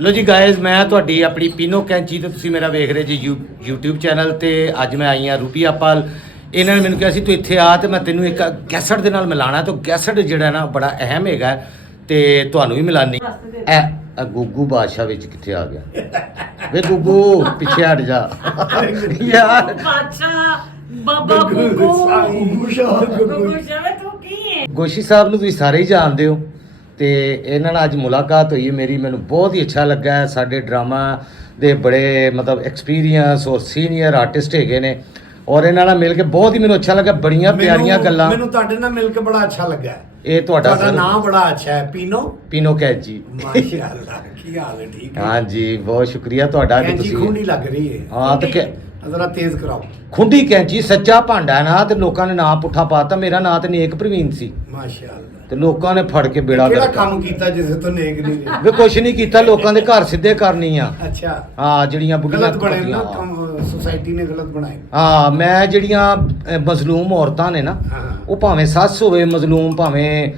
ਲੋ ਜੀ ਗਾਇਜ਼, ਮੈਂ ਤੁਹਾਡੀ ਆਪਣੀ ਪੀਨੋ ਕੈਂਚੀ ਤੇ ਤੁਸੀਂ ਮੇਰਾ ਵੇਖ ਰਹੇ ਜੀ YouTube ਚੈਨਲ ਤੇ। ਅੱਜ ਮੈਂ ਆਈ ਹਾਂ ਰੂਪੀਆ ਪਾਲ। ਇਹਨਾਂ ਨੇ ਮੈਨੂੰ ਕਿਹਾ ਸੀ ਤੂੰ ਇੱਥੇ ਆ ਤੇ ਮੈਂ ਤੈਨੂੰ ਇੱਕ ਗੈਸਟ ਦੇ ਨਾਲ ਮਿਲਾਣਾ। ਤੇ ਗੈਸਟ ਜਿਹੜਾ ਨਾ ਬੜਾ ਅਹਿਮ ਹੈਗਾ ਤੇ ਤੁਹਾਨੂੰ ਵੀ ਮਿਲਾਨੀ। ਇਹ ਗੁੱਗੂ ਬਾਦਸ਼ਾਹ ਵਿੱਚ ਕਿੱਥੇ ਆ ਗਿਆ ਵੇ ਗੁੱਗੂ, ਪਿੱਛੇ ਹਟ ਜਾ ਯਾਰ। ਬਾਦਸ਼ਾਹ ਬਾਬਾ ਗੁੱਗੂ ਸ਼ਾਹ ਤੂੰ ਕੀ ਹੈ? ਗੋਸ਼ੀ ਸਾਹਿਬ ਨੂੰ ਤੁਸੀਂ ਸਾਰੇ ਹੀ ਜਾਣਦੇ ਹੋ ਤੇ ਇਹਨਾਂ ਨਾਲ ਅੱਜ ਮੁਲਾਕਾਤ ਹੋਈ ਹੈ ਮੇਰੀ। ਮੈਨੂੰ ਬਹੁਤ ਹੀ ਅੱਛਾ ਲੱਗਾ ਹੈ। ਸਾਡੇ ਡਰਾਮਾ ਦੇ ਬੜੇ ਮਤਲਬ ਐਕਸਪੀਰੀਅੰਸ ਔਰ ਸੀਨੀਅਰ ਆਰਟਿਸਟ ਹੈਗੇ ਨੇ ਔਰ ਇਹਨਾਂ ਨਾਲ ਮਿਲ ਕੇ ਬਹੁਤ ਹੀ ਮੈਨੂੰ ਅੱਛਾ ਲੱਗਾ। ਬੜੀਆਂ ਪਿਆਰੀਆਂ ਗੱਲਾਂ। ਮੈਨੂੰ ਤੁਹਾਡੇ ਨਾਲ ਮਿਲ ਕੇ ਬੜਾ ਅੱਛਾ ਲੱਗਾ। ਇਹ ਤੁਹਾਡਾ ਨਾਮ ਬੜਾ ਅੱਛਾ ਹੈ, ਪੀਨੋ ਕੈਂਚੀ। ਮਾਸ਼ਾਅੱਲਾ, ਕੀ ਹਾਲ ਹੈ? ਠੀਕ ਹੈ। ਹਾਂਜੀ, ਬਹੁਤ ਸ਼ੁਕਰੀਆ ਤੁਹਾਡਾ ਕਿ ਤੁਸੀਂ ਖੁੰਡੀ ਲੱਗ ਰਹੀ ਹੈ। ਹਾਂ ਤੇ ਜ਼ਰਾ ਤੇਜ਼ ਕਰਾਓ। ਖੁੰਡੀ ਕੈਂਚੀ ਸੱਚਾ ਭਾਂਡਾ ਹੈ ਨਾ, ਤੇ ਲੋਕਾਂ ਨੇ ਨਾਂ ਪੁੱਠਾ ਪਾਤਾ। ਮੇਰਾ ਨਾਂ ਤੇ ਨੇਕ ਪ੍ਰਵੀਨ ਸੀ ਮਾਸ਼ਾਅੱਲਾ। ਤੇ ਲੋਕਾਂ ਨੇ ਫੜ ਕੇ ਬੇੜਾ ਕਿਹੜਾ ਕਰ ਕੰਮ ਕੀਤਾ ਜਿਸ ਤੋਂ ਨੇਕ ਨਹੀਂ ਰਹੇ? ਵੇ ਕੁਛ ਨਹੀਂ ਕੀਤਾ, ਲੋਕਾਂ ਦੇ ਘਰ ਸਿੱਧੇ ਕਰਨੀ ਆ। ਅੱਛਾ। ਹਾਂ, ਜਿਹੜੀਆਂ ਬੁੱਢੀਆਂ ਗਲਤ ਬਣੇ ਨਾ ਕੁੱਤੀਆਂ। ਕੰਮ, ਸੁਸਾਇਟੀ ਨੇ ਗਲਤ ਬਣਾਏ। ਹਾਂ, ਮੈਂ ਜਿਹੜੀਆਂ ਮਜ਼ਲੂਮ ਔਰਤਾਂ ਨੇ ਨਾ, ਹਾਂ। ਉਹ ਭਾਵੇਂ ਸੱਸ ਹੋਵੇ ਮਜ਼ਲੂਮ, ਭਾਵੇਂ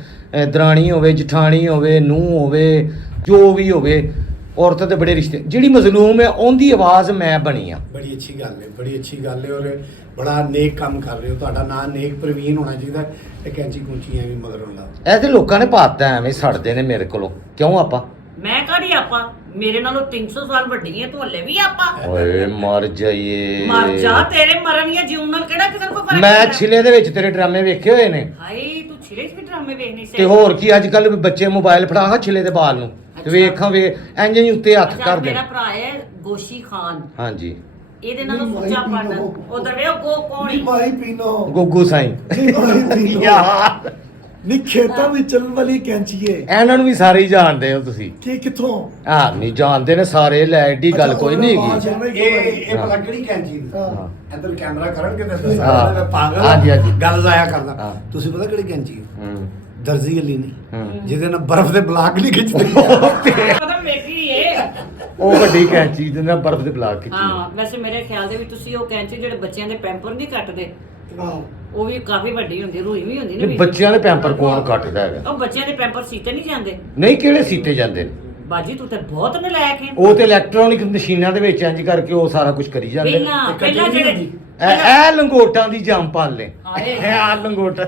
ਦਰਾਣੀ ਹੋਵੇ, ਜਠਾਣੀ ਹੋਵੇ, ਨੂੰਹ ਹੋਵੇ, ਜੋ ਵੀ ਹੋਵੇ, ਔਰਤ ਦੇ ਬੜੇ ਰਿਸ਼ਤੇ। ਜਿਹੜੀ ਮਜ਼ਲੂਮ ਹੈ ਉਹਦੀ ਆਵਾਜ਼ ਮੈਂ ਬਣੀ ਆ। ਬੜੀ ਅੱਛੀ ਗੱਲ ਹੈ, ਬੜੀ ਅੱਛੀ ਗੱਲ ਹੈ। ਔਰ ਬੜਾ ਨੇਕ ਕੰਮ ਕਰ ਰਹੇ ਹੋ। ਤੁਹਾਡਾ ਨਾਮ ਨੇਕ ਪ੍ਰਵੀਨ ਹੋਣਾ ਚਾਹੀਦਾ। ਤੇ ਕੈਂਚੀ ਕੁੰਚੀ ਐਵੇਂ ਮਗਰੋਂ ਲਾ। ਇਹ ਤੇ ਲੋਕਾਂ ਨੇ ਪਾਤਾ, ਐਵੇਂ ਸੜਦੇ ਨੇ ਮੇਰੇ ਕੋਲੋਂ। ਕਿਉਂ ਆਪਾਂ? ਮੈਂ ਕਾਹਦੀ ਆਪਾਂ? ਮੇਰੇ ਨਾਲੋਂ 300 ਸਾਲ ਵੱਡੀ ਹੈ ਤੂੰ, ਹਲੇ ਵੀ ਆਪਾਂ। ਓਏ ਮਰ ਜਾਈਏ। ਮਰ ਜਾ, ਤੇਰੇ ਮਰਨ ਜਾਂ ਜਿਉਣ ਨਾਲ ਕਿਹੜਾ ਕਿਸੇ ਨੂੰ ਕੋਈ ਫਰਕ ਮੈਂ ਪੈਂਦਾ? ਛਿਲੇ ਦੇ ਵਿੱਚ ਤੇਰੇ ਡਰਾਮੇ ਵੇਖੇ ਹੋਏ ਨੇ। ਹਾਏ ਤੂੰ ਛਿਲੇ 'ਚ ਵੀ ਡਰਾਮੇ ਵੇਖਣੇ ਸੀ। ਤੇ ਹੋਰ ਕੀ, ਅੱਜ ਕੱਲ ਬੱਚੇ ਮੋਬਾਈਲ ਫੜਾਗਾ ਛਿਲੇ ਦੇ ਬਾਲ ਨੂੰ ਤੇ ਵੇਖਾਂ ਵੇ ਇੰਜ ਹੀ ਉੱਤੇ ਹੱਥ ਅੱਛਾ, ਕਰ ਦੇ। ਮੇਰਾ ਭਰਾ ਹੈ ਗੋਸ਼ੀ ਖਾਨ। ਹਾਂਜੀ, ਇਹਦੇ ਨਾਲੋਂ ਸੁੱਚਾ ਪਾਣਾ ਉਧਰ ਵੇ ਗੋ ਕੌਣੀ। ਭਾਈ ਪੀਨੋ ਗੁੱਗੂ ਸਾਈਂ ਯਾਰ। ਨੀ ਖੇਤਾਂ ਵਿੱਚ ਚੱਲਣ ਵਾਲੀ ਕੈਂਚੀ ਏ। ਇਹਨਾਂ ਨੂੰ ਵੀ ਸਾਰੇ ਹੀ ਜਾਣਦੇ ਹੋ ਤੁਸੀਂ। ਕਿ ਕਿੱਥੋਂ? ਆਹ ਨਹੀਂ ਜਾਣਦੇ ਨੇ ਸਾਰੇ, ਲੈ ਐਡੀ ਗੱਲ ਕੋਈ ਨਹੀਂ ਹੈਗੀ। ਇਹ ਭਲਾ ਕਿਹੜੀ ਕੈਂਚੀ? ਹਾਂ। ਇੱਧਰ ਕੈਮਰਾ ਕਰਨਗੇ ਤੇ ਹਾਂ। ਦੱਸਾਂਗੇ ਪਾਗਲ। ਹਾਂਜੀ, ਹਾਂਜੀ। ਗੱਲ ਜ਼ਾਇਆ ਕਰਦਾ। ਹਾਂ। ਤੁਸੀਂ ਪਤਾ ਕਿਹੜੀ ਕੈਂਚੀ ਹੈ? ਹੂੰ ਦਰਜੀ ਅਲੀ ਹੂੰ। ਨਹੀਂ, ਜਿਹਦੇ ਨਾਲ ਬਰਫ਼ ਦੇ ਬਲਾਕ ਨਹੀਂ ਖਿੱਚਦੇ। ਪਤਾ ਵੇਖੀ ਏ। ਉਹ ਵੱਡੀ ਕੈਂਚੀ ਜਿਹਦੇ ਨਾਲ ਬਰਫ਼ ਦੇ ਬਲਾਕ ਖਿੱਚੀ। ਹਾਂ, ਵੈਸੇ ਮੇਰੇ ਖਿਆਲ ਦੇ ਵੀ ਤੁਸੀਂ ਉਹ ਕੈਂਚੀ ਜਿਹੜੇ ਬੱਚਿਆਂ ਦੇ ਪੈਂਪਰ ਨਹੀਂ ਕੱਟਦੇ, ਹਾਂ। ਉਹ ਵੀ ਕਾਫੀ ਵੱਡੀ ਹੁੰਦੀ, ਰੂਈ ਵੀ ਹੁੰਦੀ ਨਹੀਂ, ਨਾ। ਬੱਚਿਆਂ ਦੇ ਪੈਂਪਰ ਕੌਣ ਕੱਟਦਾ ਹੈਗਾ? ਉਹ ਬੱਚਿਆਂ ਦੇ ਪੈਂਪਰ ਸੀਤੇ ਨਹੀਂ ਜਾਂਦੇ। ਨਹੀਂ, ਕਿਹੜੇ ਸੀਤੇ ਜਾਂਦੇ ਨੇ? ਬਾਜੀ ਤੂੰ ਤੇ ਬਹੁਤ ਨਲਾਇਕ ਹੈ। ਉਹ ਤੇ ਇਲੈਕਟ੍ਰੋਨਿਕ ਮਸ਼ੀਨਾਂ ਦੇ ਵਿੱਚ ਇੰਜ ਕਰਕੇ ਉਹ ਸਾਰਾ ਕੁਝ ਕਰੀ ਜਾਂਦੇ ਨੇ। ਪਹਿਲਾਂ ਜਿਹੜੇ ਇਹ ਲੰਗੋਟਾਂ ਦੀ ਜੰਮ ਪਾਲ ਲੈ। ਹਾਏ। ਇਹ ਲੰਗੋਟ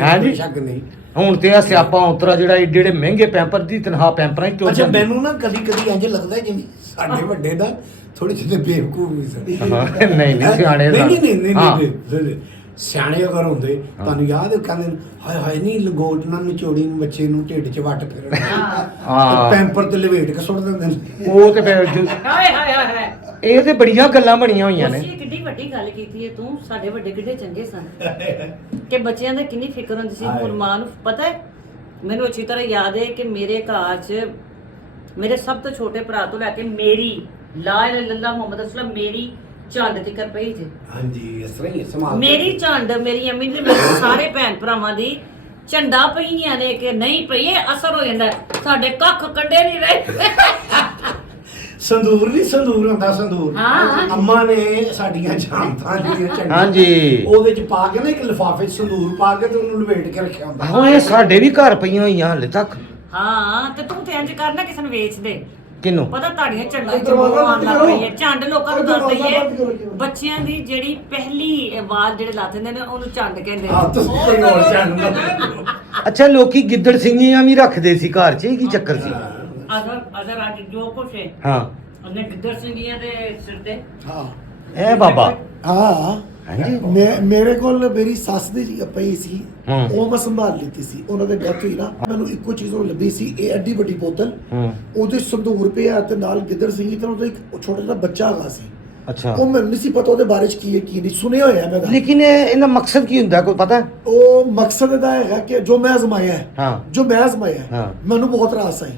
ਹਾਂਜੀ, ਸ਼ੱਕ ਨਹੀਂ। ਹੁਣ ਤੇ ਆ ਸਿਆਪਾ ਉਤਰਾ ਜਿਹੜਾ ਏਡੇ ਜਿਹੜੇ ਮਹਿੰਗੇ ਪੈਂਪਰ ਦੀ ਤਨਖਾਹ ਪੈਂਪਰਾਂ 'ਚ ਟੁੱਟ ਅੱਛਾ, ਜਾਂਦੀ। ਮੈਨੂੰ ਨਾ ਕਦੀ ਕਦੀ ਇੰਜ ਲੱਗਦਾ ਜਿਵੇਂ ਸਾਡੇ ਵੱਡੇ ਦਾ ਥੋੜੇ ਜਿਹੇ ਬੇਵਕੂਫ ਵੀ ਸਨ। ਹਾਂ, ਨਹੀਂ ਸਿਆਣੇ ਨਹੀਂ ਸਨ। ਨਹੀਂ ਨਹੀਂ ਹਾਂ। ਨਹੀਂ ਸਿਆਣੇ ਅਗਰ ਹੁੰਦੇ ਤੁਹਾਨੂੰ ਯਾਦ ਹੈ, ਕਹਿੰਦੇ ਹਾਏ ਹਾਏ ਨਹੀਂ ਲੰਗੋਟ ਨਾਲ ਨਿਚੋੜੀ ਨੂੰ ਬੱਚੇ ਨੂੰ ਢਿੱਡ 'ਚ ਵੱਟ ਫਿਰਨ। ਹਾਂ। ਪੈਂਪਰ ਤੇ ਲਵੇਟ ਕੇ ਸੁੱਟ ਦਿੰਦੇ ਨੇ। ਉਹ ਤੇ ਫਿਰ ਹਾਏ ਹਾਏ ਹਾਏ। ਇਹ ਤੇ ਬੜੀਆਂ ਗੱਲਾਂ ਬਣੀਆਂ ਹੋਈਆਂ ਨੇ। ਤੁਸੀਂ ਕਿੱਡੀ ਵੱਡੀ ਗੱਲ ਕੀਤੀ ਹੈ ਤੂੰ। ਸਾਡੇ ਵੱਡੇ ਕਿੱਡੇ ਚੰਗੇ ਸਨ ਕਿ ਬੱਚਿਆਂ ਦੀ ਕਿੰਨੀ ਫਿਕਰ ਹੁੰਦੀ ਸੀ। ਹੁਣ ਮਾਂ ਨੂੰ ਪਤਾ ਹੈ, ਮੈਨੂੰ ਅੱਛੀ ਤਰ੍ਹਾਂ ਯਾਦ ਹੈ ਕਿ ਮੇਰੇ ਘਰ 'ਚ ਮੇਰੇ ਸਭ ਤੋਂ ਛੋਟੇ ਭਰਾ ਤੋਂ ਲੈ ਕੇ ਮੇਰੀ ਲਾ ਇਲਾਹਾ ਇਲੱਲ੍ਲਾਹ ਮੁਹੰਮਦ ਅਸਲਮ ਮੇਰੀ ਝੰਡ ਤਿਕਰ ਪਈ ਜੇ। ਹਾਂਜੀ, ਇਸ ਤਰ੍ਹਾਂ ਹੀ ਸੰਭਾਲ ਮੇਰੀ ਝੰਡ, ਮੇਰੀ ਅੰਮੀ ਤੇ ਮੇਰੇ ਸਾਰੇ ਭੈਣ ਭਰਾਵਾਂ ਦੀ ਝੰਡਾ ਪਈਆਂ ਨੇ ਕਿ ਨਹੀਂ ਪਈਏ ਅਸਰ ਹੋ ਜਾਂਦਾ। ਸਾਡੇ ਕੱਖ ਕੰਡੇ ਨਹੀਂ ਰਹੇ। ਸੰਦੂਰ ਨਹੀਂ, ਸੰਦੂਰ ਹੁੰਦਾ ਸੰਦੂਰ। ਹਾਂ। ਅੰਮਾ ਨੇ ਸਾਡੀਆਂ ਜਾਂਤਾਂ ਜਿਹੜੀਆਂ ਝੰਡੀਆਂ, ਹਾਂਜੀ। ਉਹਦੇ 'ਚ ਪਾ ਕੇ ਨਾ ਇੱਕ ਲਿਫਾਫੇ 'ਚ ਸੰਦੂਰ ਪਾ ਕੇ ਤੇ ਉਹਨੂੰ ਲਵੇਟ ਕੇ ਰੱਖਿਆ ਹੁੰਦਾ। ਆਹੋ, ਇਹ ਸਾਡੇ ਵੀ ਘਰ ਪਈਆਂ ਹੋਈਆਂ ਹਲੇ ਤੱਕ। ਹਾਂ, ਤੇ ਤੂੰ ਤੇ ਇੰਜ ਕਰਨਾ ਕਿਸੇ ਨੂੰ ਵੇਚ ਦੇ। ਕਿਨੂੰ? ਪਤਾ ਤੁਹਾਡੀਆਂ ਝੰਡਾਂ ਚ ਦਰਵਾਜ਼ਾ ਆਉਣ ਬੰਦ ਲੱਗ ਕਰੋ। ਪਈ ਹੈ। ਝੰਡ ਲੋਕਾਂ ਨੂੰ ਦੱਸ ਦਰਵਾਜ਼ਾ ਬੰਦ ਕਰੋ ਦਈਏ, ਜੀ। ਬੱਚਿਆਂ ਦੀ ਜਿਹੜੀ ਪਹਿਲੀ ਵਾਲ ਜਿਹੜੇ ਲਾਥਦੇ ਨੇ ਉਹਨੂੰ ਝੰਡ ਕਹਿੰਦੇ ਹਾਂ, ਤੁਸੀਂ ਕੋਈ ਹੋਰ ਜਾਣਦਾ। ਅੱਛਾ, ਲੋਕੀ ਗਿੱਦੜ ਸਿੰਘੀਆਂ ਵੀ ਰੱਖਦੇ ਸੀ ਘਰ 'ਚ। ਇਹ ਕੀ ਚੱਕਰ ਸੀ? ਅਗਰ ਅੱਜ ਜੋ ਕੁਛ ਹੈ ਹਾਂ। ਉਹਨੇ ਗਿੱਦੜ ਸਿੰਘੀਆਂ ਦੇ ਸਿਰ ਤੇ। ਹਾਂ। ਇਹ ਬਾਬਾ। ਹਾਂ। ਹਾਂਜੀ। ਮੇਰੇ ਕੋਲ ਮੇਰੀ ਸੱਸ ਦੀ ਜੀ ਪਈ ਸੀ। ਹੂੰ। ਉਹ ਮੈਂ ਸੰਭਾਲ ਲਈ ਸੀ। ਉਹਨਾਂ ਦੇ ਡੈਥ ਹੋਈ ਨਾ, ਮੈਨੂੰ ਇੱਕੋ ਚੀਜ਼ ਉਹ ਲੱਭੀ ਸੀ। ਇਹ ਐਡੀ ਵੱਡੀ ਬੋਤਲ, ਹੂੰ। ਉਹਦੇ ਸੰਦੂਰ ਪਿਆ ਤੇ ਨਾਲ ਗਿੱਦੜ ਸਿੰਘੀ ਤੇ ਉਹਦਾ ਇੱਕ ਛੋਟਾ ਜਿਹਾ ਬੱਚਾ ਹੈਗਾ ਸੀ। ਅੱਛਾ। ਉਹ ਮੈਨੂੰ ਨਹੀਂ ਸੀ ਪਤਾ ਉਹਦੇ ਬਾਰੇ ਚ ਕੀ ਹੈ ਕੀ ਨਹੀਂ, ਸੁਣਿਆ ਹੋਇਆ ਮੈਂ ਤਾਂ। ਲੇਕਿਨ ਇਹਦਾ ਮਕਸਦ ਕੀ ਹੁੰਦਾ, ਕੋਈ ਪਤਾ? ਉਹ ਮਕਸਦ ਇਹਦਾ ਹੈਗਾ ਕਿ ਜੋ ਮੈਂ ਅਜ਼ਮਾਇਆ ਹੈ, ਹਾਂ। ਜੋ ਮੈਂ ਅਜ਼ਮਾਇਆ ਹੈ, ਹਾਂ। ਮੈਨੂੰ ਬਹੁਤ ਰਾਸ ਆਈ।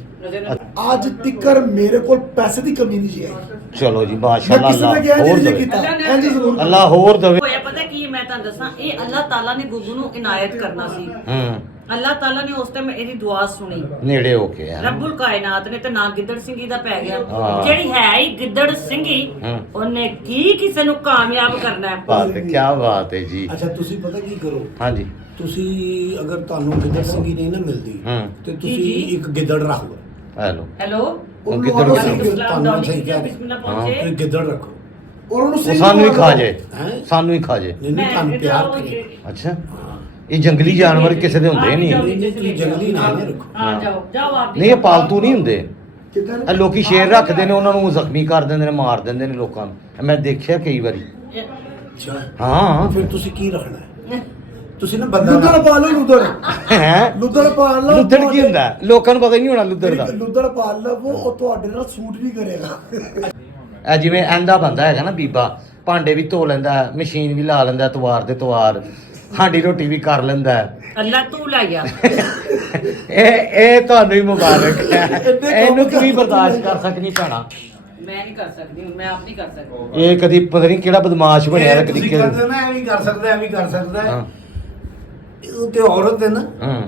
ਅੱਜ ਤੱਕਰ ਮੇਰੇ ਕੋਲ ਪੈਸੇ ਦੀ ਕਮੀ ਨਹੀਂ ਜੀ ਆਈ। ਚਲੋ ਜੀ, ਮੈਂ ਮਾਸ਼ਾਅੱਲਾ। ਕਿਸੇ ਨੇ ਕਿਹਾ ਹੋਰ ਜੀ ਦੇਵੇ। ਕੀਤਾ ਇੰਜ ਜ਼ਰੂਰ। ਅੱਲਾ ਹੋਰ ਦੇਵੇ। ਹੋਇਆ ਪਤਾ ਕੀ ਮੈਂ ਤੁਹਾਨੂੰ ਦੱਸਾਂ, ਇਹ ਅੱਲਾਹ ਤਾਲਾ ਨੇ ਗੁੱਗੂ ਨੂੰ ਇਨਾਇਤ ਕਰਨਾ ਸੀ। ਹੂੰ। ਅੱਲਾਹ ਤਾਲਾ ਨੇ ਉਸ ਟਾਈਮ ਇਹਦੀ ਦੁਆ ਸੁਣੀ। ਨੇੜੇ ਹੋ ਕੇ ਆ। ਰੱਬੁਲ ਕਾਇਨਾਤ ਨੇ ਤੇ ਨਾਂ ਗਿੱਦੜ ਸਿੰਘੀ ਦਾ ਪੈ ਗਿਆ। ਹਾਂ। ਜਿਹੜੀ ਹੈ ਹੀ ਗਿੱਦੜ ਸਿੰਘੀ, ਹੂੰ। ਉਹਨੇ ਕੀ ਕਿਸੇ ਨੂੰ ਕਾਮਯਾਬ ਕਰਨਾ ਹੈ। ਬਾਤ ਹੈ, ਕੀ ਬਾਤ ਹੈ ਜੀ। ਅੱਛਾ, ਤੁਸੀਂ ਪਤਾ ਕੀ ਕਰੋ, ਹਾਂਜੀ। ਤੁਸੀਂ ਅਗਰ ਤੁਹਾਨੂੰ ਗਿੱਦੜ ਸਿੰਘੀ ਨਹੀਂ ਨਾ ਮਿਲਦੀ ਹੂੰ। ਤੇ ਤੁਸੀਂ ਜੀ। ਇੱਕ ਗਿੱਦੜ ਰੱਖ ਲਓ। ਹੈਲੋ ਹੈਲੋ ਉਹ ਕਿੱਧਰ ਉਹਨੂੰ ਗਿਆ? ਸਹੀ- ਤੁਹਾਨੂੰ ਸਹੀ ਕਹਿ ਰਹੇ। ਬਿਸਮਿਲ੍ਲਾ ਪਹੁੰਚੇ। ਤੁਸੀਂ ਗਿੱਦੜ ਰੱਖੋ। ਔਰ ਉਹਨੂੰ ਉਹ ਸਹੀ ਸਾਨੂੰ ਹੀ ਜਵਾਬ ਖਾ ਦਿਓ। ਜਾਏ, ਹੈਂ? ਸਾਨੂੰ ਹੀ ਖਾ ਜਾਏ। ਨਹੀਂ ਨਹੀਂ ਤੁਹਾਨੂੰ ਪਿਆਰ ਕਰੇ। ਅੱਛਾ, ਇਹ ਜੰਗਲੀ ਜਾਨਵਰ ਕਿਸੇ ਦੇ ਹੁੰਦੇ ਨਹੀਂ। ਨਹੀਂ ਨਹੀਂ ਤੁਸੀਂ ਜੰਗਲੀ ਨਾ ਰੱਖੋ। ਹਾਂ ਜਾਓ ਜਾਓ ਆਪ ਨਹੀਂ, ਇਹ ਪਾਲਤੂ ਨਹੀਂ ਹੁੰਦੇ। ਕਿੱਦਾਂ ਇਹ ਲੋਕੀ ਸ਼ੇਰ ਰੱਖਦੇ ਨੇ, ਉਹਨਾਂ ਨੂੰ ਜ਼ਖਮੀ ਕਰ ਦਿੰਦੇ ਨੇ, ਮਾਰ ਦਿੰਦੇ ਨੇ ਲੋਕਾਂ ਨੂੰ। ਇਹ ਮੈਂ ਦੇਖਿਆ ਕਈ ਵਾਰੀ। ਅੱਛਾ ਹਾਂ। ਫਿਰ ਤੁਸੀਂ ਕੀ ਰੱਖਣਾ ਹੈ? ਤੁਸੀਂ ਨਾ ਬੰਦਾ ਲੁੱਦੜ ਪਾਲ ਲਓ ਲੁੱਦੜ ਹੈ ਲੁੱਦੜ ਪਾਲ ਲਓ ਲੁੱਦੜ ਕੀ ਹੁੰਦਾ? ਲੋਕਾਂ ਨੂੰ ਪਤਾ ਹੀ ਨਹੀਂ ਹੋਣਾ ਲੁੱਦੜ ਦਾ। ਲੁੱਦੜ ਪਾਲ ਲਓ ਉਹ ਤੁਹਾਡੇ ਨਾਲ ਸੂਟ ਵੀ ਕਰੇਗਾ। ਇਹ ਜਿਵੇਂ ਐਂਦਾ ਬੰਦਾ ਹੈਗਾ ਨਾ ਬੀਬਾ, ਭਾਂਡੇ ਵੀ ਧੋ ਲੈਂਦਾ, ਮਸ਼ੀਨ ਵੀ ਲਾ ਲੈਂਦਾ, ਤਵਾਰ ਦੇ ਤਵਾਰ, ਹਾਂਡੀ ਰੋਟੀ ਵੀ ਕਰ ਲੈਂਦਾ। ਅੱਲਾ ਤੂੰ ਲਾਇਆ ਇਹ ਤੁਹਾਨੂੰ ਹੀ ਮੁਬਾਰਕ ਹੈ। ਇਹਨੂੰ ਕਿਵੇਂ ਬਰਦਾਸ਼ਤ ਕਰ ਸਕਣੀ ਭੈਣਾ? ਮੈਂ ਨਹੀਂ ਕਰ ਸਕਦੀ, ਮੈਂ ਆਪ ਨਹੀਂ ਕਰ ਸਕਦੀ। ਇਹ ਕਦੀ ਪਤਾ ਨਹੀਂ ਕਿਹੜਾ ਬਦਮਾਸ਼ ਬਣਿਆ ਤੇ ਕਦੀ ਤੁਸੀਂ ਕਹਿੰਦੇ ਹੋ ਨਾ ਐਵੇਂ ਕਰ ਸਕਦਾ ਐਵੇਂ ਕਰ ਸਕਦਾ ਹੈ। ਹਾਂ ਇਹ ਤੇ ਔਰਤ ਹੈ ਨਾ, ਹਾਂ,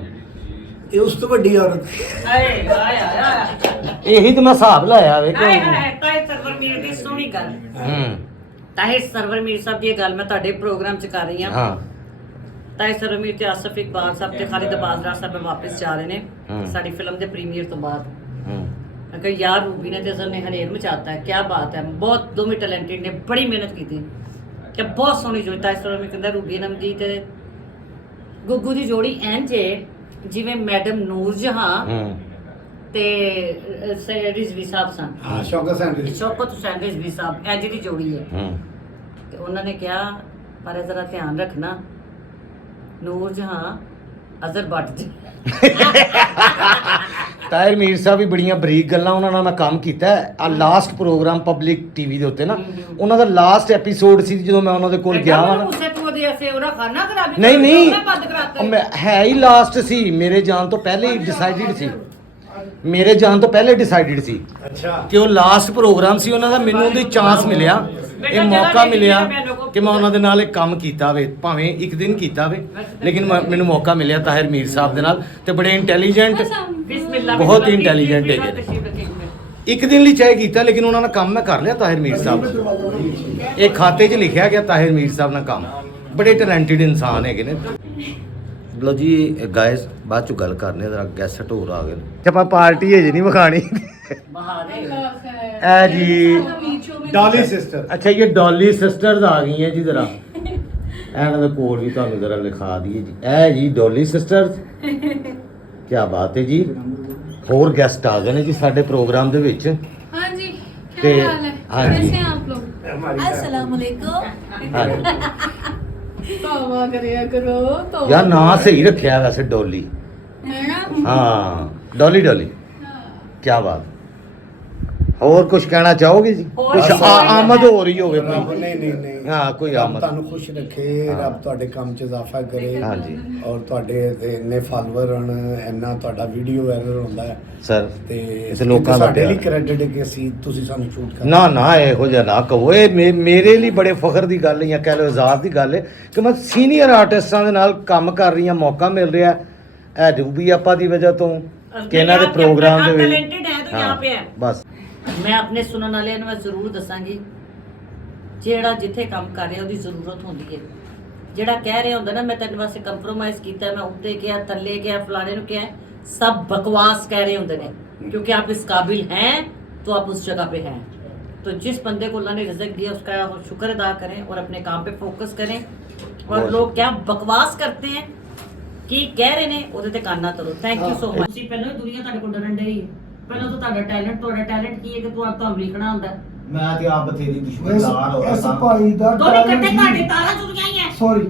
ਇਹ ਉਸ ਤੋਂ ਵੱਡੀ ਔਰਤ। ਆਏ ਆਏ ਆਏ ਇਹੀ ਤਾਂ ਮੈਂ ਹਿਸਾਬ ਲਾਇਆ ਵੇ ਕਿ ਆਏ ਆਏ ਤਾਹਿਰ ਸਰਵਰ ਮੀਰ ਦੀ ਸੋਹਣੀ ਗੱਲ। ਹੂੰ ਤਾਹਿਰ ਸਰਵਰ ਮੀਰ ਸਾਹਿਬ ਦੀ ਇਹ ਗੱਲ ਮੈਂ ਤੁਹਾਡੇ ਪ੍ਰੋਗਰਾਮ 'ਚ ਕਰ ਰਹੀ ਹਾਂ। ਹਾਂ ਤਾਹਿਰ ਸਰਵਰ ਮੀਰ ਤੇ ਆਸਫ ਇਕਬਾਲ ਸਾਹਿਬ ਤੇ ਖਾਲਿਦ ਬਾਜ਼ਰਾ ਸਾਹਿਬ ਵਾਪਸ ਜਾ ਰਹੇ ਨੇ ਹਮ। ਸਾਡੀ ਫਿਲਮ ਦੇ ਪ੍ਰੀਮੀਅਰ ਤੋਂ ਬਾਅਦ। ਹੂੰ ਅਗਰ ਯਾਰ रूबी ने जैसे ने हनेर मचाता है, क्या बात है। बहुत दोवें टैलेंटेड ने बड़ी मेहनत की थी कि बहुत सोहनी जोड़ी ताहिर सरवर में कहता रूबी अनम जी ते गुग्गू दी जोड़ी इंज है जिवें मैडम नूर जहां ਹੂੰ ते रिजवी साहब सन। ਹਾਂ ਸ਼ੌਕਤ ਸੈਂਡਲ। शौकत हुसैन रिजवी साहब इंज दी जोड़ी है। ਹੂੰ ते उन्होंने कहा पर जरा ध्यान रखना नूर जहां अजर बट जी। ਤਾਹਿਰ ਮੀਰ ਸਾਹਿਬ ਵੀ ਬੜੀਆਂ ਬਰੀਕ ਗੱਲਾਂ, ਉਹਨਾਂ ਨਾਲ ਮੈਂ ਕੰਮ ਕੀਤਾ ਆ। ਲਾਸਟ ਪ੍ਰੋਗਰਾਮ ਪਬਲਿਕ ਟੀਵੀ ਦੇ ਉੱਤੇ ਨਾ, ਉਹਨਾਂ ਦਾ ਲਾਸਟ ਐਪੀਸੋਡ ਸੀ ਜਦੋਂ ਮੈਂ ਉਹਨਾਂ ਦੇ ਕੋਲ ਗਿਆ ਵਾ ਨਾ। उसे तू दे ऐसे ओरा खाना खराबी ਨਹੀਂ ਨਹੀਂ, बंद कराते ਉਹ ਮੈਂ ਹੈ ਹੀ ਲਾਸਟ ਸੀ, ਮੇਰੇ ਜਾਣ ਤੋਂ ਪਹਿਲੇ ਹੀ ਡਿਸਾਈਡਡ ਸੀ, ਮੇਰੇ ਜਾਣ ਤੋਂ ਪਹਿਲੇ ਡਿਸਾਈਡਡ ਸੀ ਅੱਛਾ ਕਿ ਉਹ ਲਾਸਟ ਪ੍ਰੋਗਰਾਮ ਸੀ ਉਹਨਾਂ ਦਾ। ਮੈਨੂੰ ਉਹਦੀ ਚਾਂਸ ਮਿਲਿਆ, ਇਹ ਮੌਕਾ ਮਿਲਿਆ ਕਿ ਮੈਂ ਉਹਨਾਂ ਦੇ ਨਾਲ ਇੱਕ ਕੰਮ ਕੀਤਾ ਵੇ, ਭਾਵੇਂ ਇੱਕ ਦਿਨ ਕੀਤਾ ਵੇ, ਲੇਕਿਨ ਮੈਨੂੰ ਮੌਕਾ ਮਿਲਿਆ ਤਾਹਿਰ ਮੀਰ ਸਾਹਿਬ ਦੇ ਨਾਲ। ਤੇ ਬੜੇ ਇੰਟੈਲੀਜੈਂਟ, बिस्मिल्लाह बहुत ही intelligent है ये। ਇੱਕ ਦਿਨ ਲਈ ਚਾਹੇ ਕੀਤਾ, ਲੇਕਿਨ ਉਹਨਾਂ ਨਾਲ ਕੰਮ ਮੈਂ ਕਰ ਲਿਆ ਤਾਹਿਰ ਮੀਰ ਸਾਹਿਬ ਨਾਲ। ਇਹ ਖਾਤੇ 'ਚ ਲਿਖਿਆ ਗਿਆ ਤਾਹਿਰ ਮੀਰ ਸਾਹਿਬ ਨਾਲ ਕੰਮ। ਬੜੇ ਟੈਲੈਂਟਡ ਇਨਸਾਨ ਹੈਗੇ ਨੇ। ਲੋ ਜੀ ਗਾਇਸ, ਬਾਅਦ ਚ ਗੱਲ ਕਰਨੇ, ਜਰਾ ਗੈਸਟ ਹੋਰ ਆ ਗਏ ਨੇ। ਆਪਾਂ ਪਾਰਟੀ ਹਜੇ ਨਹੀਂ ਵਿਖਾਣੀ। ਇਹ ਜੀ ਡਾਲੀ ਸਿਸਟਰ। ਅੱਛਾ, ਇਹ ਡॉली ਸਿਸਟਰਸ ਆ ਗਈ ਹੈ ਜੀ। ਜਰਾ ਇਹਨਾਂ ਦਾ ਕੋਡ ਵੀ ਤੁਹਾਨੂੰ ਜਰਾ ਲਿਖਾ ਦਈਏ ਜੀ। ਇਹ ਜੀ ਡॉली ਸਿਸਟਰਸ, ਕੀ ਬਾਤ ਹੈ ਜੀ। ਹੋਰ ਗੈਸਟ ਆ ਗਏ ਨੇ ਜੀ ਸਾਡੇ ਪ੍ਰੋਗਰਾਮ ਦੇ ਵਿੱਚ। हाँ जी, क्या ते- हाल है? हाँ जी। कैसे हैं आप लोग? अस्सलाम वालेकुम। तौबा करिया करो, तौबा। ਯਾਰ ਨਾਂ ਸਹੀ ਰੱਖਿਆ ਵੈਸੇ ਡॉली। है ना? ਹਾਂ ਡॉली ਕੀ ਬਾਤ। ਹੋਰ ਕੁਝ ਕਹਿਣਾ ਚਾਹੋਗੇ ਜੀ? ਹੋਰ ਕੁਝ ਕੋਈ ਆਮਦ ਹੋ ਰਹੀ ਹੋਵੇ ਰੱਬ ਕੋਈ? ਨਹੀਂ ਨਹੀਂ ਨਹੀਂ, ਹਾਂ, ਕੋਈ ਰੱਬ ਆਮਦ। ਤੁਹਾਨੂੰ ਖੁਸ਼ ਰੱਖੇ, ਹਾਂ। ਰੱਬ ਤੁਹਾਡੇ ਕੰਮ 'ਚ ਇਜ਼ਾਫਾ ਕਰੇ। ਹਾਂਜੀ ਔਰ ਤੁਹਾਡੇ ਤੇ ਇੰਨੇ ਫਾਲੋਅਰ ਹਨ, ਇੰਨਾ ਤੁਹਾਡਾ ਵੀਡੀਓ ਵਾਇਰਲ ਹੁੰਦਾ ਹੈ ਸਰ, ਤੇ ਇਸ ਲੋਕਾਂ ਦਾ ਸਾਡੇ ਲਈ ਪਿਆਰ। ਕ੍ਰੈਡਿਟ ਹੈ ਕਿ ਅਸੀਂ ਤੁਸੀਂ ਸਾਨੂੰ ਸ਼ੂਟ ਕਰ ਨਾ ਨਾ, ਇਹੋ ਜਿਹਾ ਨਾ ਕਹੋ। ਇਹ ਮੇਰੇ ਲਈ ਬੜੇ ਫਖਰ ਦੀ ਗੱਲ ਹੈ, ਜਾਂ ਕਹਿ ਲਓ ਇਜ਼ਾਜ਼ ਦੀ ਗੱਲ ਹੈ ਕਿ ਮੈਂ ਸੀਨੀਅਰ ਆਰਟਿਸਟਾਂ ਦੇ ਨਾਲ ਕੰਮ ਕਰ ਰਹੀ ਹਾਂ, ਮੌਕਾ ਮਿਲ ਰਿਹਾ। ਇਹ ਰੂਬੀ ਆਪਾ ਦੀ ਵਜ੍ਹਾ ਤੋਂ ਕਿ ਇਹਨਾਂ ਦੇ ਪ੍ਰੋਗਰਾਮ ਦੇ ਵਿੱਚ। टैलेंटेड है तो यहाँ पे है। ਬਸ ਮੈਂ ਆਪਣੇ ਸੁਣਨ ਵਾਲਿਆਂ ਨੂੰ ਮੈਂ ਜ਼ਰੂਰ ਦੱਸਾਂਗੀ, ਜਿਹੜਾ ਜਿੱਥੇ ਕੰਮ ਕਰ ਰਿਹਾ ਉਹਦੀ ਜ਼ਰੂਰਤ ਹੁੰਦੀ ਹੈ। ਜਿਹੜਾ ਕਹਿ ਰਿਹਾ ਹੁੰਦਾ ਨਾ ਮੈਂ ਤੇਰੇ ਵਾਸਤੇ ਕੰਪਰੋਮਾਈਜ਼ ਕੀਤਾ, ਮੈਂ ਉੱਤੇ ਕਿਹਾ, ਥੱਲੇ ਕਿਹਾ, ਫਲਾਣੇ ਨੂੰ ਕਿਹਾ, सब बकवास कह रहे होते हैं। क्योंकि आप इस काबिल हैं तो आप उस जगह पे हैं। तो जिस बंदे को अल्लाह ने रिज़्क दिया उसका शुक्र अदा करें और अपने काम पे फोकस करें। और लोग क्या बकवास करते हैं ਕੀ ਕਹਿ ਰਹੇ ਨੇ ਉਹਦੇ ਤੇ ਕੰਨ ਨਾ ਧਰੋ। Thank you so much. ਤੁਸੀਂ ਪਹਿਲਾਂ ਦੁਨੀਆ ਤੁਹਾਡੇ ਕੋਲ ਡਰਨ ਡਈ ਹੈ। ਪਹਿਲਾਂ ਤਾਂ ਤੁਹਾਡਾ ਟੈਲੈਂਟ ਕੀ ਹੈ ਕਿ ਤੁਹਾਨੂੰ ਲਿਖਣਾ ਹੁੰਦਾ। ਮੈਂ ਤੇ ਆਪ ਬਥੇਰੀ ਇਸ ਭਾਈ ਦਾ ਦੋਨੇ ਇਕੱਠੇ ਤੁਹਾਡੇ ਤਾਰਾਂ ਜੁੜੀਆਂ ਹੀ ਹੈ। ਸੌਰੀ,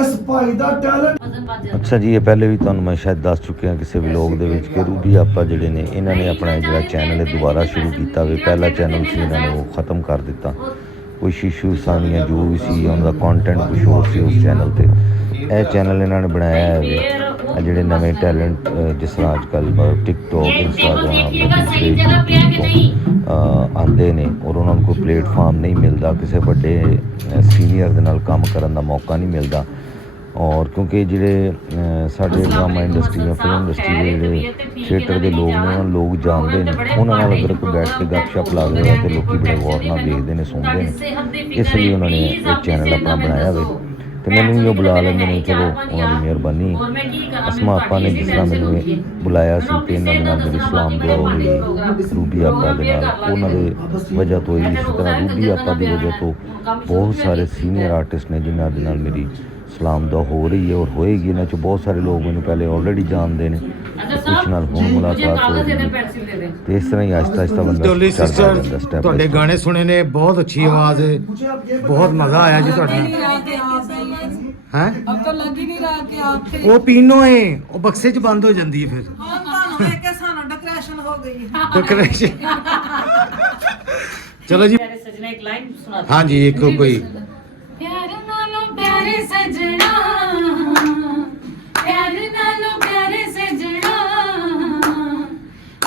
ਇਸ ਭਾਈ ਦਾ ਟੈਲੈਂਟ। ਵਜ਼ਨ ਵੱਧ ਜਾਂਦਾ। ਅੱਛਾ ਜੀ, ਇਹ ਪਹਿਲੇ ਵੀ ਤੁਹਾਨੂੰ ਮੈਂ ਸ਼ਾਇਦ ਦੱਸ ਚੁੱਕਿਆ ਕਿਸੇ ਵਲੋਗ ਦੇ ਵਿੱਚ ਕਿ ਰੂਬੀ ਆਪਾ ਜਿਹੜੇ ਨੇ ਇਹਨਾਂ ਨੇ ਆਪਣਾ ਜਿਹੜਾ ਚੈਨਲ ਹੈ ਦੁਬਾਰਾ ਸ਼ੁਰੂ ਕੀਤਾ ਵੇ। ਪਹਿਲਾ ਚੈਨਲ ਸੀ ਇਹਨਾਂ ਨੇ ਉਹ ਖਤਮ ਕਰ ਦਿੱਤਾ। ਕੋਈ ਇਸ਼ੂ ਸਾਨੀਆਂ ਜੋ ਵੀ ਸੀ ਉਹਨਾਂ ਦਾ ਕੰਟੈਂਟ ਕੁਛ ਹੋਰ ਸੀ ਉਸ ਚੈਨਲ ਤੇ। ਇਹ ਚੈਨਲ ਇਹਨਾਂ ਨੇ ਬਣਾਇਆ ਹੈ ਇਹ ਜਿਹੜੇ ਨਵੇਂ ਟੈਲੈਂਟ ਜਿਸ ਤਰ੍ਹਾਂ ਅੱਜ ਕੱਲ੍ਹ ਟਿਕਟੋਕ, ਇੰਸਟਾਗ੍ਰਾਮ ਦੂਸਰੇ ਆਉਂਦੇ ਨੇ ਔਰ ਉਹਨਾਂ ਨੂੰ ਕੋਈ ਪਲੇਟਫਾਰਮ ਨਹੀਂ ਮਿਲਦਾ, ਕਿਸੇ ਵੱਡੇ ਸੀਨੀਅਰ ਦੇ ਨਾਲ ਕੰਮ ਕਰਨ ਦਾ ਮੌਕਾ ਨਹੀਂ ਮਿਲਦਾ। ਔਰ ਕਿਉਂਕਿ ਜਿਹੜੇ ਸਾਡੇ ਡਰਾਮਾ ਇੰਡਸਟਰੀ ਜਾਂ ਫਿਲਮ ਇੰਡਸਟਰੀ ਦੇ ਜਿਹੜੇ ਥੀਏਟਰ ਦੇ ਲੋਕ ਨੇ ਉਹਨਾਂ ਨੂੰ ਲੋਕ ਜਾਣਦੇ ਨੇ, ਉਹਨਾਂ ਨਾਲ ਅਗਰ ਕੋਈ ਬੈਠ ਕੇ ਗੱਪਸ਼ਪ ਲਾ ਰਹੇ ਤੇ ਲੋਕੀ ਬੜੇ ਗੌਰ ਨਾਲ ਦੇਖਦੇ ਨੇ, ਸੁਣਦੇ ਨੇ। ਇਸ ਲਈ ਉਹਨਾਂ ਨੇ ਇਹ ਚੈਨਲ ਆਪਣਾ ਬਣਾਇਆ ਵੇ। ਤੇ ਮੈਨੂੰ ਵੀ ਉਹ ਬੁਲਾ ਲੈਂਦੇ ਨੇ, ਚਲੋ ਉਹਨਾਂ ਦੀ ਮਿਹਰਬਾਨੀ। ਅਸਮਾ ਆਪਾਂ ਨੇ ਜਿਸ ਤਰ੍ਹਾਂ ਮੈਨੂੰ ਬੁਲਾਇਆ ਸੀ ਤੇ ਇਹਨਾਂ ਦੇ ਨਾਲ ਮੇਰੀ ਸਲਾਮ ਦੁਆ ਹੋ ਗਈ ਰੂਬੀ ਆਪਾ ਦੇ ਨਾਲ, ਉਹਨਾਂ ਦੇ ਵਜ੍ਹਾ ਤੋਂ ਹੀ। ਇਸੇ ਤਰ੍ਹਾਂ ਰੂਬੀ ਆਪਾ ਦੀ ਵਜ੍ਹਾ ਤੋਂ ਬਹੁਤ ਸਾਰੇ ਸੀਨੀਅਰ ਆਰਟਿਸਟ ਨੇ ਜਿਨ੍ਹਾਂ ਦੇ ਨਾਲ ਮੇਰੀ ਸਲਾਮ ਦੁਆ ਹੋ ਰਹੀ ਹੈ ਔਰ ਹੋਏਗੀ। ਇਹਨਾਂ 'ਚ ਬਹੁਤ ਸਾਰੇ ਲੋਕ ਮੈਨੂੰ ਪਹਿਲੇ ਆਲਰੇਡੀ ਜਾਣਦੇ ਨੇ, ਕੁਛ ਨਾਲ ਹੁਣ ਮੁਲਾਕਾਤ ਹੋ ਰਹੀ ਹੈ ਤੇ ਇਸ ਤਰ੍ਹਾਂ ਹੀ ਆਹਿਸਤਾ ਆਹਿਸਤਾ ਬੰਦਾ ਡੋਲੀ ਚੜ੍ਹਦਾ ਸਿਸਟਰ ਜਾਂਦਾ ਸਟੈਪ ਤੁਹਾਡੇ ਗਾਣੇ ਸੁਣੇ ਨੇ, ਬਹੁਤ ਅੱਛੀ ਆਵਾਜ਼ ਹੈ, ਬਹੁਤ ਮਜ਼ਾ ਆਇਆ ਜੀ ਤੁਹਾਡੇ ਨਾਲ। ਹੈ अब तो लग ही नहीं रहा कि आप थे। ਉਹ ਪੀਨੋ ਏ, ਉਹ ਬਕਸੇ 'ਚ ਬੰਦ ਹੋ ਜਾਂਦੀ ਹੈ ਫਿਰ हाँ, ਤੁਹਾਨੂੰ ਵੇਖ ਕੇ ਸਾਨੂੰ ਡਿਪਰੈਸ਼ਨ ਹੋ ਗਈ। ਡੈਕੋਰੇਸ਼ਨ। ਚਲੋ ਜੀ प्यारे सजना एक लाइन सुना दो। हाँ जी एक कोई प्यार नालो प्यारे सजना, प्यार नालो प्यारे सजना,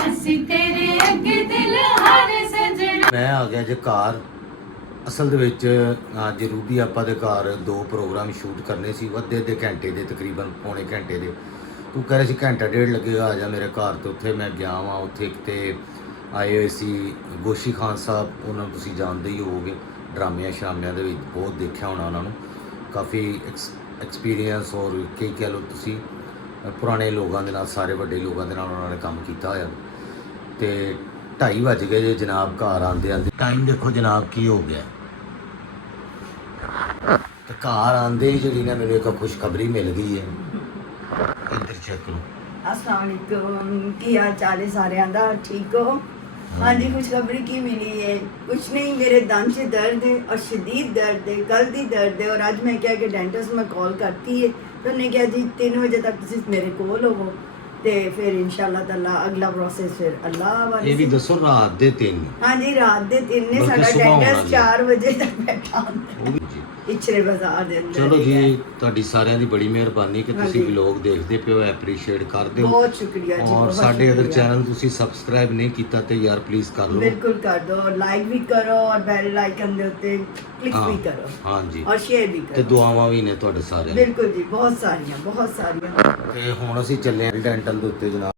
ਅਸੀਂ ਤੇਰੇ ਅੱਗੇ ਦਿਲ ਹਾਰੇ ਸਜਣਾ। ਮੈਂ ਆ ਗਿਆ ਜੇ ਘਰ। ਅਸਲ ਦੇ ਵਿੱਚ ਅੱਜ ਰੂਬੀ ਆਪਾ ਦੇ ਘਰ 2 ਪ੍ਰੋਗਰਾਮ ਸ਼ੂਟ ਕਰਨੇ ਸੀ, ਅੱਧੇ ਘੰਟੇ ਦੇ, ਤਕਰੀਬਨ ਪੌਣੇ ਘੰਟੇ ਦੇ। ਤੂੰ ਕਹਿ ਰਿਹਾ ਸੀ ਘੰਟਾ ਡੇਢ ਲੱਗੇਗਾ, ਆ ਜਾ ਮੇਰੇ ਘਰ। ਤੇ ਉੱਥੇ ਮੈਂ ਗਿਆ ਵਾਂ। ਉੱਥੇ ਕਿਤੇ ਆਏ ਹੋਏ ਸੀ ਗੋਸ਼ੀ ਖਾਨ ਸਾਹਿਬ, ਉਹਨਾਂ ਨੂੰ ਤੁਸੀਂ ਜਾਣਦੇ ਹੀ ਹੋਵੋਗੇ, ਡਰਾਮਿਆਂ ਸ਼ਰਾਮਿਆਂ ਦੇ ਵਿੱਚ ਬਹੁਤ ਦੇਖਿਆ ਹੋਣਾ ਉਹਨਾਂ ਨੂੰ, ਕਾਫੀ ਐਕਸਪੀਰੀਅੰਸ ਔਰ ਕੀ ਕਹਿ ਲਓ ਤੁਸੀਂ ਪੁਰਾਣੇ ਲੋਕਾਂ ਦੇ ਨਾਲ, ਸਾਰੇ ਵੱਡੇ ਲੋਕਾਂ ਦੇ ਨਾਲ ਉਹਨਾਂ ਨੇ ਕੰਮ ਕੀਤਾ ਹੋਇਆ। ਤੇ 2:30 ਵੱਜ ਗਏ ਜੇ ਜਨਾਬ ਘਰ ਆਉਂਦੇ ਆਉਂਦੇ। ਟਾਈਮ ਦੇਖੋ ਜਨਾਬ ਕੀ ਹੋ ਗਿਆ। ਤੇ ਘਰ ਆਉਂਦੇ ਹੀ ਜਿਹੜੀ ਨਾ ਮੈਨੂੰ ਇੱਕ ਖੁਸ਼ਖਬਰੀ ਮਿਲ ਗਈ ਹੈ। ਇੱਧਰ ਚੈੱਕ ਕਰੋ। अस्सलाम वालेकुम, की हाल चाल है सारे दा? ठीक हो? हाँ जी, खुशखबरी की मिली है? कुछ नहीं, मेरे दांत से दर्द है और शदीद दर्द है, कल दी दर्द है। और आज मैं क्या कि डेंटिस्ट में कॉल करती है तो उन्हें क्या जी 3 बजे तक तुम मेरे कोल होवो ते फिर इंशाल्लाह ताला अगला प्रोसेस फिर अल्लाह वाले। ਇਹ ਵੀ ਦੱਸੋ ਰਾਤ ਦੇ 3। हाँ जी, रात दे 3 ने बल्कि साडा सुबह होना डेंटिस्ट जी। 4 बजे तक बैठा ਹੁੰਦਾ पिछले बाजार दे अंदर। ਚਲੋ ਜੀ ਤੁਹਾਡੀ ਸਾਰਿਆਂ ਦੀ ਬੜੀ ਮਿਹਰਬਾਨੀ ਕਿ ਤੁਸੀਂ ਵਲੌਗ ਦੇਖਦੇ ਪਿਓ, ਐਪਰੀਸ਼ੀਏਟ ਕਰਦੇ ਹੋ। बहुत शुक्रिया जी, ਔਰ बहुत ਸਾਡੇ ਅਗਰ शुक्रिया। ਚੈਨਲ ਤੁਸੀਂ ਸਬਸਕ੍ਰਾਈਬ ਨਹੀਂ ਕੀਤਾ ਤੇ ਯਾਰ ਪਲੀਜ਼ ਕਰ ਲਓ। बिल्कुल कर दो, लाइक भी करो और बेल आइकन दे उत्ते क्लिक हाँ, भी करो हाँ जी। और शेयर भी ਤੇ करो। ਦੁਆਵਾਂ ਵੀ ਨੇ ਤੁਹਾਡੇ ਸਾਰਿਆਂ ਦੀ। बिल्कुल जी, बहुत सारियां ਤੇ ਹੁਣ ਅਸੀਂ ਚੱਲੇ ਹਾਂ ਡੈਂਟਲ ਦੇ ਉੱਤੇ ਜਨਾਬ।